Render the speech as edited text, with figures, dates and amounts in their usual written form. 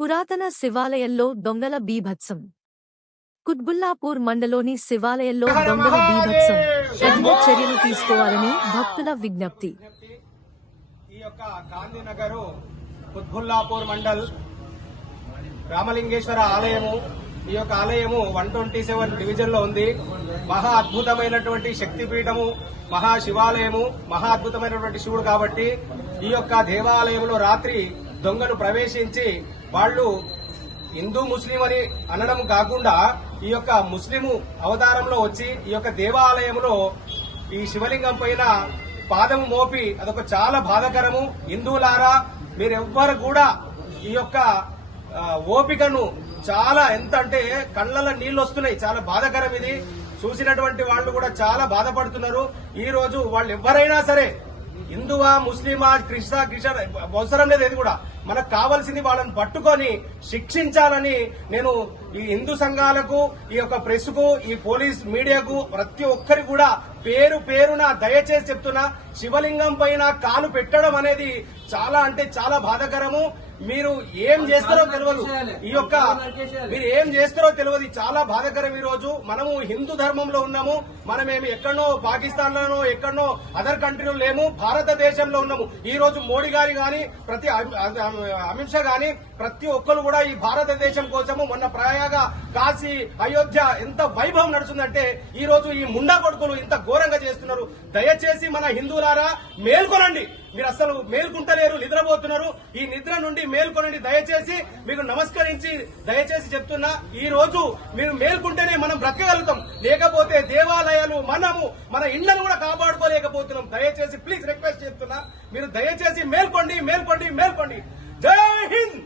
పురాతన శివాలయంలో దొంగల బీభత్సం. కుత్బుల్లాపూర్ మండలోని శివాలయంలో దొంగల బీభత్సం. కఠిన చర్యలు తీసుకోవాలని భక్తుల విజ్ఞప్తి. ఈ యొక్క గాంధీనగర్ కుత్బుల్లాపూర్ మండల్ రామలింగేశ్వర ఆలయము, ఈ యొక్క ఆలయము 127 డివిజన్ లో ఉంది. మహా అద్భుతమైనటువంటి శక్తిపీఠము, మహా శివాలయము, మహా అద్భుతమైనటువంటి శివుడు కాబట్టి ఈ యొక్క దేవాలయంలో రాత్రి దొంగలు ప్రవేశించి వాళ్ళు హిందూ ముస్లిం అని అనడం కాకుండా ఈ యొక్క ముస్లిము అవతారంలో వచ్చి ఈ యొక్క దేవాలయంలో ఈ శివలింగం పైన పాదము మోపి అదొక చాలా బాధాకరము. హిందువులారా, మీరెవ్వరు కూడా ఈ యొక్క ఓపికను చాలా ఎంత అంటే కళ్ళలో నీళ్లు వస్తున్నాయి. చాలా బాధాకరం ఇది. చూసినటువంటి వాళ్ళు కూడా చాలా బాధపడుతున్నారు. ఈ రోజు వాళ్ళు ఎవరైనా సరే, హిందువా ముస్లిమా క్రిస్టియన్ అవసరం లేదు. ఇది కూడా మనకు కావాల్సింది వాళ్ళని పట్టుకొని శిక్షించాలని నేను ఈ హిందూ సంఘాలకు, ఈ యొక్క ప్రెస్ కు, ఈ పోలీస్ మీడియాకు, ప్రతి ఒక్కరి కూడా పేరు పేరున దయచేసి చెప్తున్నా, శివలింగం పైన కాలు పెట్టడం అనేది చాలా అంటే చాలా బాధాకరము. మీరు ఏం చేస్తారో తెలియదు, ఈ యొక్క మీరు ఏం చేస్తారో తెలియదు. చాలా బాధాకరం. ఈ రోజు మనము హిందూ ధర్మంలో ఉన్నాము. మనమేమి ఎక్కడనో పాకిస్తాన్ లోనో ఎక్కడనో అదర్ కంట్రీలో లేము, భారతదేశంలో ఉన్నాము. ఈ రోజు మోడీ గారి గాని, ప్రతి అమిత్ షా గాని, ప్రతి ఒక్కరు కూడా ఈ భారతదేశం కోసము మొన్న ప్రయాగ, కాశీ, అయోధ్య ఎంత వైభవం నడుస్తుందంటే ఈ రోజు ఈ ముండా కొడుకులు ఇంత ఘోరంగా చేస్తున్నారు. దయచేసి మన హిందువులారా మేల్కొనండి. మీరు అసలు మేల్కుంటలేరు, నిద్రపోతున్నారు. ఈ నిద్ర నుండి మేల్కొనండి. దయచేసి మీకు నమస్కరించి దయచేసి చెప్తున్నా, ఈ రోజు మీరు మేల్కుంటేనే మనం బ్రతకగలుగుతాం. లేకపోతే దేవాలయాలు, మనము మన ఇళ్లను కూడా కాపాడుకోలేకపోతున్నాం. దయచేసి ప్లీజ్ రిక్వెస్ట్ చేస్తున్నా, మీరు దయచేసి మేల్కోండి, మేల్కోండి, మేల్కోండి. జై హింద్.